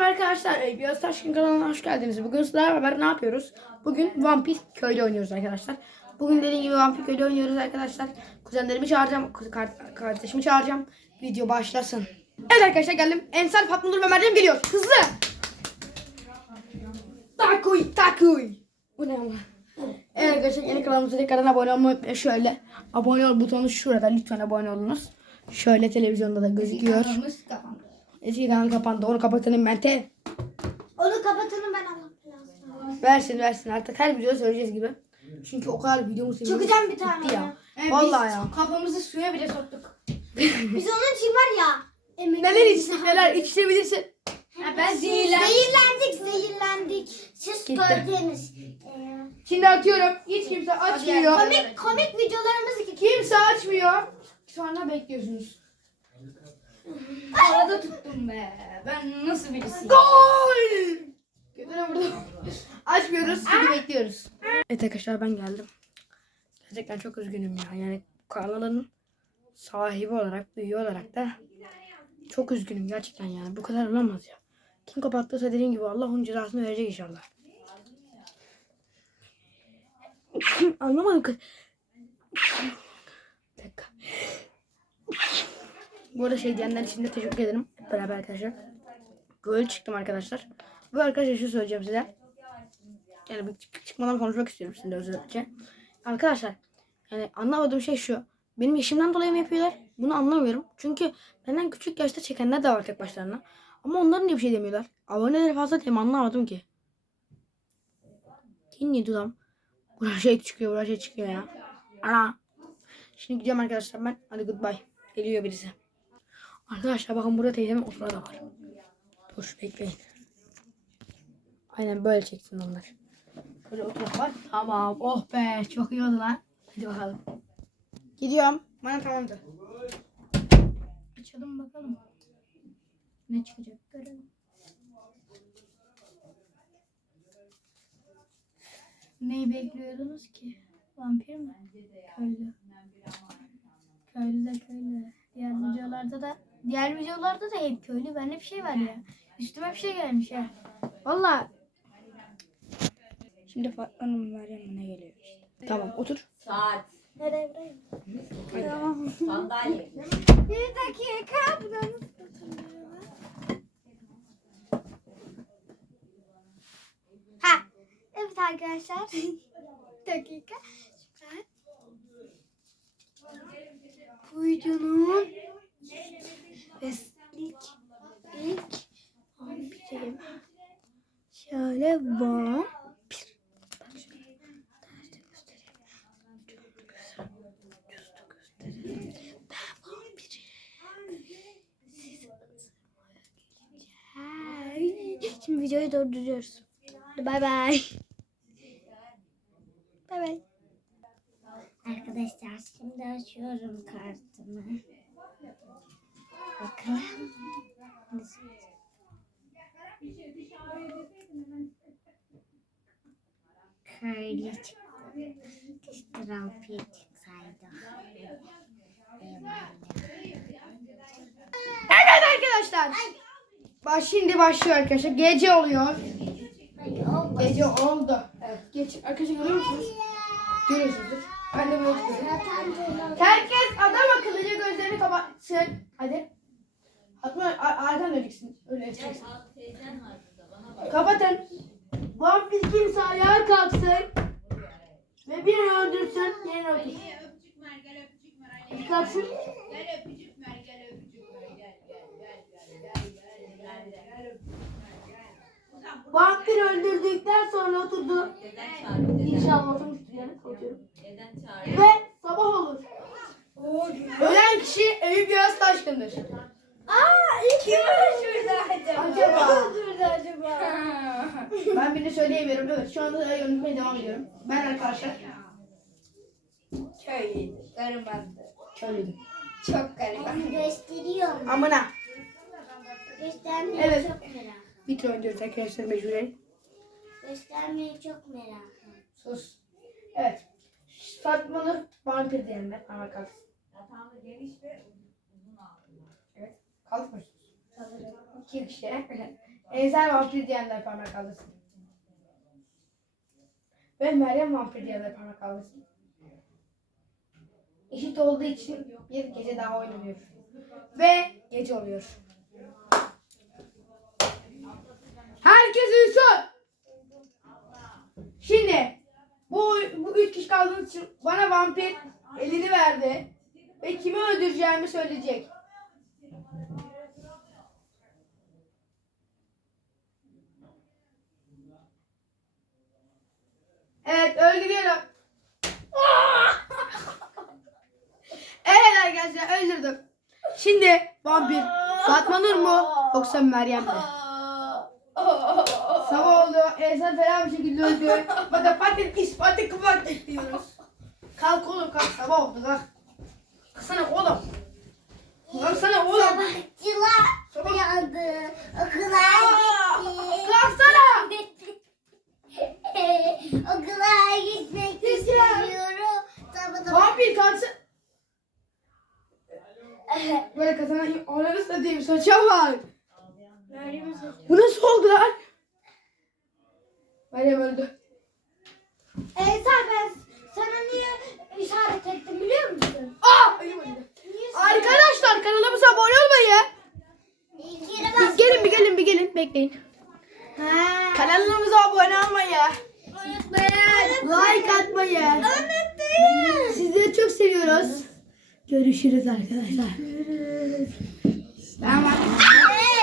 merhaba arkadaşlar. Biraz Taşkın kanalına hoş geldiniz. Bugün sizlerle beraber ne yapıyoruz? Bugün Vampir Köy'de oynuyoruz arkadaşlar. Bugün dediğim gibi Vampir Köy'de oynuyoruz arkadaşlar. Kuzenlerimi çağıracağım, kardeşimi çağıracağım. Video başlasın. Evet arkadaşlar geldim. Ensar Fatma Nur ve Meryem geliyor. Hızlı. Takuy, takuy. Bu ne ama? Evet arkadaşlar yeni kanalımıza tekrardan abone olmayı unutmayın. Şöyle abone ol butonu şurada. Lütfen abone olunuz. Şöyle televizyonda da gözüküyor. Kanalımız kapandı. Eski kanal kapandı. Onu kapatın ben te. Onu kapatalım ben Allah belasını. Versin versin artık her videoda söyleyeceğiz gibi. Çünkü o kadar videomuz seviyoruz. Çıkacağım bir tane ya. ya. Evet, Vallahi biz ya. Kafamızı suya bile soktuk. biz onun için var ya. Neler içtik neler içebilirsin. Ha, ben zehirlendim. Zehirlendik zehirlendik. Siz Gitti. gördünüz. Ee, Şimdi atıyorum. Hiç kimse açmıyor. komik komik videolarımız Kimse açmıyor. Sonra bekliyorsunuz. Arada tuttum be. Ben nasıl birisiyim? Gol! Götüne vurdum. Açmıyoruz. Şimdi bekliyoruz. Evet arkadaşlar ben geldim. Gerçekten çok üzgünüm ya. Yani kanalın sahibi olarak, üye olarak da çok üzgünüm gerçekten yani. Bu kadar olamaz ya. Kim kapattıysa dediğim gibi Allah onun cezasını verecek inşallah. Anlamadım. kız. Bir dakika. Bu arada şey diyenler için de teşekkür ederim. Hep beraber arkadaşlar. Böyle çıktım arkadaşlar. Ve arkadaşlar şu söyleyeceğim size. Yani bir çık- çıkmadan konuşmak istiyorum sizinle özellikle. Arkadaşlar yani anlamadığım şey şu. Benim yaşımdan dolayı mı yapıyorlar? Bunu anlamıyorum. Çünkü benden küçük yaşta çekenler de var tek başlarına. Ama onların niye bir şey demiyorlar? Aboneleri fazla diye mi anlamadım ki. Kim niye dudam? Buraya şey çıkıyor, buraya şey çıkıyor ya. Ana. Şimdi gidiyorum arkadaşlar ben. Hadi goodbye. Geliyor birisi. Arkadaşlar bakın burada teyzemin oturağı da var. Dur bekleyin. Aynen böyle çeksin onlar. Böyle oturak var. Tamam. Oh be çok iyi oldu lan. Hadi bakalım. Gidiyorum. Bana tamamdır. Açalım bakalım. Ne çıkacak görelim. Neyi bekliyordunuz ki? Vampir mi? Köylü. Köylü de köylü. Diğer da diğer videolarda da hep köylü. Bende bir şey var ya. Üstüme bir şey gelmiş ya. Valla. Şimdi Fatma'nın Meryem ne geliyor işte. Tamam otur. Saat, Nereye. Tamam. sandalye. Bir dakika. Bu da nasıl oturuyor? Ha. Evet arkadaşlar. Bir dakika. Bu videonun ve ilk ilk an bitireyim. Şöyle bam. Şimdi videoyu durduruyoruz. Bay bay. Bay bay. Arkadaşlar şimdi açıyorum kartımı. Bakalım. Köylü çıktı. Keşke Rampi'ye çıksaydı. Evet arkadaşlar. Baş şimdi başlıyor arkadaşlar. Gece oluyor. Gece oldu. Evet. Geç. Arkadaşlar görüyor musunuz? De böyle çıkıyorum. Herkes adam akıllıca gözlerini kapatsın. Hadi. Atma arkadan döneceksin. Öyle. Kapatın. Vampir kimse ayağa kalksın. Ve birini öldürsün. Diğerini öldürsün. Öpücük ver gel öpücük ver. Bir kalksın. Gel öpücük ver gel öpücük ver gel gel gel gel gel gel gel gel öpücük ver gel. Vampir öldürdükten sonra oturdu. İnşallah oturmuştur yani. Oturuyorum. Ve sabah olur. Ölen kişi Eyüp Yağız Taşkın'dır. Aa, kim var şurada acaba? Acaba? Şurada acaba? Ben birini söyleyemiyorum. Evet şu anda da yönetmeye devam ediyorum. Ben arkadaşlar Köylüydü. Garibandı. köylüydüm. Çok gariban. Gösteriyorum. Amına. Göstermeyi Evet. çok merak. Bir oynuyoruz arkadaşlar mecburen. Göstermeyi çok merak. Sus. Evet. Fatma Nur vampir diyenler. Ama kalk. Ağzı. Evet. Kalkmışsınız. İki kişi. Ezel vampir diyenler parmak kaldırsın. Ve Meryem vampir diyenler parmak kaldırsın. Eşit olduğu için bir gece daha oynanıyor. Ve gece oluyor. Herkes uyusun. Şimdi bu, bu üç kişi kaldığınız için bana vampir elini verdi. Ve kimi öldüreceğimi söyleyecek. Evet öldürüyorum. evet arkadaşlar öldürdüm. Şimdi vampir Fatma Nur mu yoksa Meryem mi? Sabah oldu. Esen fena bir şekilde öldü. Matematik ispatı kıvak bekliyoruz. Kalk oğlum kalk sabah oldu kalk. Kalksana oğlum. Kalksana oğlum. Sabahçılar Sabah. uyandı. Okula gitti. Kalksana. Okula gitmek istiyorum. Vampir kalksın. Böyle kazanan ananı satayım saça var. Bu nasıl oldu lan? Meryem öldü. Ee, sen ben sana niye işaret ettim biliyor musun? Aa! Elim öldü. Arkadaşlar kanalımıza abone olmayı. Bir gelin bir gelin bir gelin bekleyin. Ha. Kanalımıza abone olmayı. Like atmayı. Unutmayın. Sizleri çok seviyoruz. Görüşürüz arkadaşlar. Tamam. Ee,